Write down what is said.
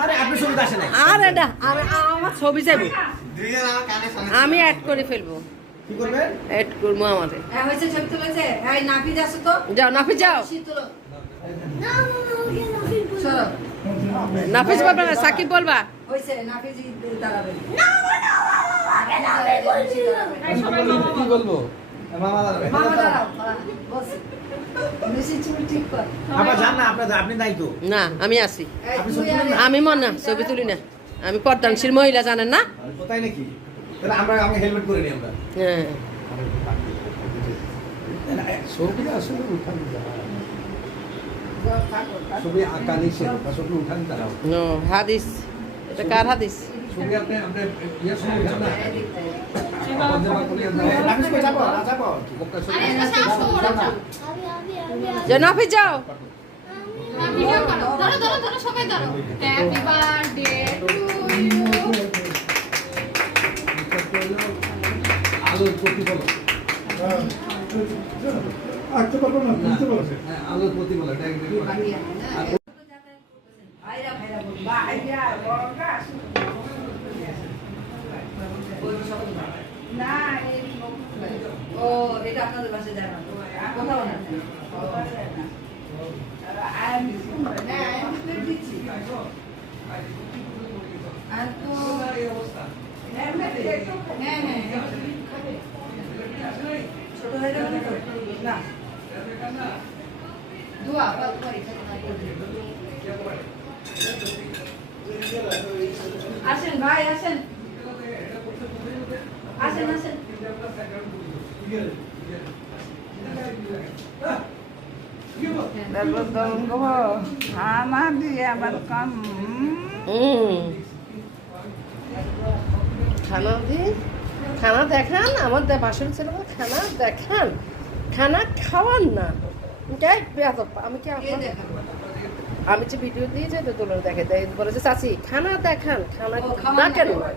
আরে আপনি ছবি আসে না আর এটা আমার ছবি চাইবো আমি অ্যাড করে ফেলবো কি করবেন অ্যাড করবো আমাদের হয়েছে ছবি তুলেছে এই নাফিজ আছে তো যাও নাফিস যাও তুলো নাফিস বলবা না সাকিব বলবা হয়েছে নাফিজ দাঁড়াবে কি বলবো মামা দাঁড়াবে মামা দাঁড়াও বস বেশি চুল ঠিক কর আবার জান না আপনি নাই তো না আমি আসি এই, তুই আর আমি মন না ছবি তুলি না আমি পর্দানশীল মহিলা জানেন না কোথায় নাকি তাহলে আমি হেলমেট করে নিই আমরা হ্যাঁ ছবিটা আসলে উঠান থাকো ছবি আঁকা নিষেধ ছবি উঠান দাঁড়াও নো হাদিস এটা কার হাদিস ছবি আপনি ইয়ে সময় উঠান না আমি কই যাব না যাব যে নাফিস যাও ভিডিও করো ধরো ধরো ধরো সবাই ধরো হ্যাপি বার্থডে টু ইউ আলোর প্রতিফলন হ্যাঁ আলোর প্রতিফলন এটা ভাইরা ভাইরা বল ভাইরা বড়টা না ও এটা আপনাদের বাসায় যায় না কোথাও না আর তো হ্যাঁ ছোট হয়ে যাবে না তো না দোয়া আসেন ভাই আসেন আসেন আসেন আমার দিয়ে আবার কম খানা দি খানা দেখান আমার বাসন ছেলে খানা দেখান খানা খাওয়ান না যাই বেয়াদব আমি কি আপনার আমি যে ভিডিও দিয়েছি তো তোলার দেখে বলেছে চাচি খানা দেখান খানা ও, খাওয়ান না কেন না।